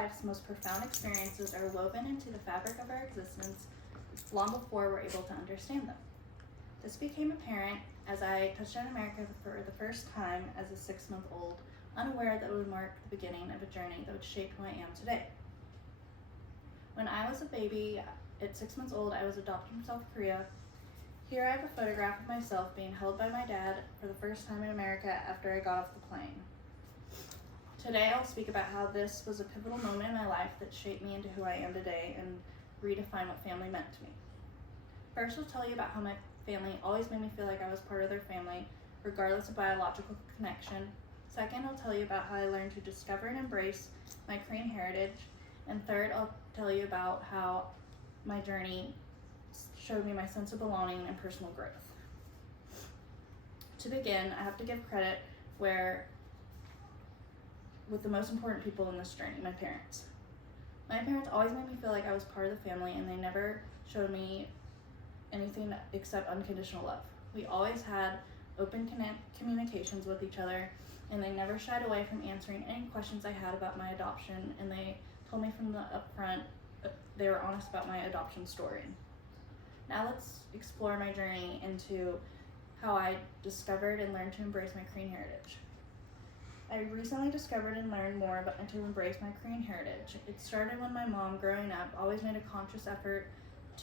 life's most profound experiences are woven into the fabric of our existence long before we're able to understand them. This became apparent as I touched down America for the first time as a 6-month-old, unaware that it would mark the beginning of a journey that would shape who I am today. When I was a baby, at 6 months old, I was adopted from South Korea. Here I have a photograph of myself being held by my dad for the first time in America after I got off the plane. Today I'll speak about how this was a pivotal moment in my life that shaped me into who I am today and redefined what family meant to me. First, I'll tell you about how my family always made me feel like I was part of their family, regardless of biological connection. Second, I'll tell you about how I learned to discover and embrace my Korean heritage. And third, I'll tell you about how my journey showed me my sense of belonging and personal growth. To begin, I have to give credit with the most important people in this journey, my parents. My parents always made me feel like I was part of the family, and they never showed me anything except unconditional love. We always had open communications with each other, and they never shied away from answering any questions I had about my adoption, and they told me from the upfront they were honest about my adoption story. Now let's explore my journey into how I discovered and learned to embrace my Korean heritage. I recently discovered and learned more about and to embrace my Korean heritage. It started when my mom, growing up, always made a conscious effort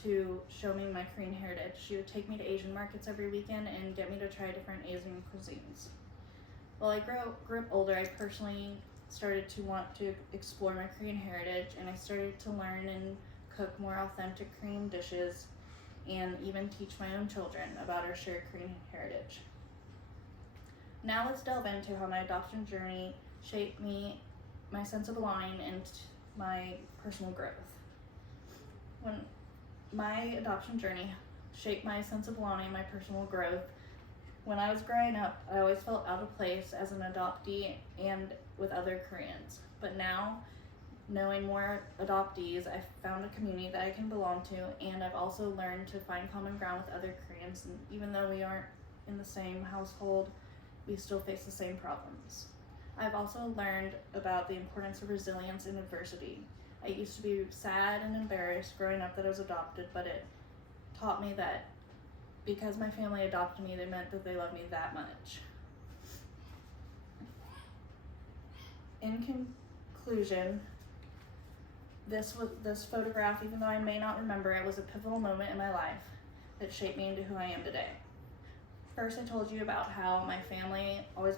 to show me my Korean heritage. She would take me to Asian markets every weekend and get me to try different Asian cuisines. While I grew up older, I personally started to want to explore my Korean heritage, and I started to learn and cook more authentic Korean dishes and even teach my own children about our shared Korean heritage. Now let's delve into how my adoption journey shaped me, my sense of belonging, and my personal growth. When my adoption journey shaped my sense of belonging, my personal growth, when I was growing up, I always felt out of place as an adoptee and with other Koreans. But now, knowing more adoptees, I've found a community that I can belong to, and I've also learned to find common ground with other Koreans. And even though we aren't in the same household, we still face the same problems. I've also learned about the importance of resilience in adversity. I used to be sad and embarrassed growing up that I was adopted, but it taught me that because my family adopted me, they meant that they loved me that much. In conclusion, this photograph, even though I may not remember it, was a pivotal moment in my life that shaped me into who I am today. First, I told you about how my family always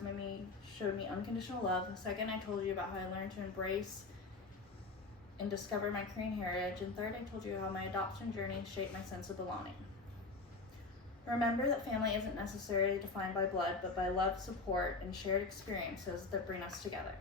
showed me unconditional love. Second, I told you about how I learned to embrace and discover my Korean heritage. And third, I told you how my adoption journey shaped my sense of belonging. Remember that family isn't necessarily defined by blood, but by love, support, and shared experiences that bring us together.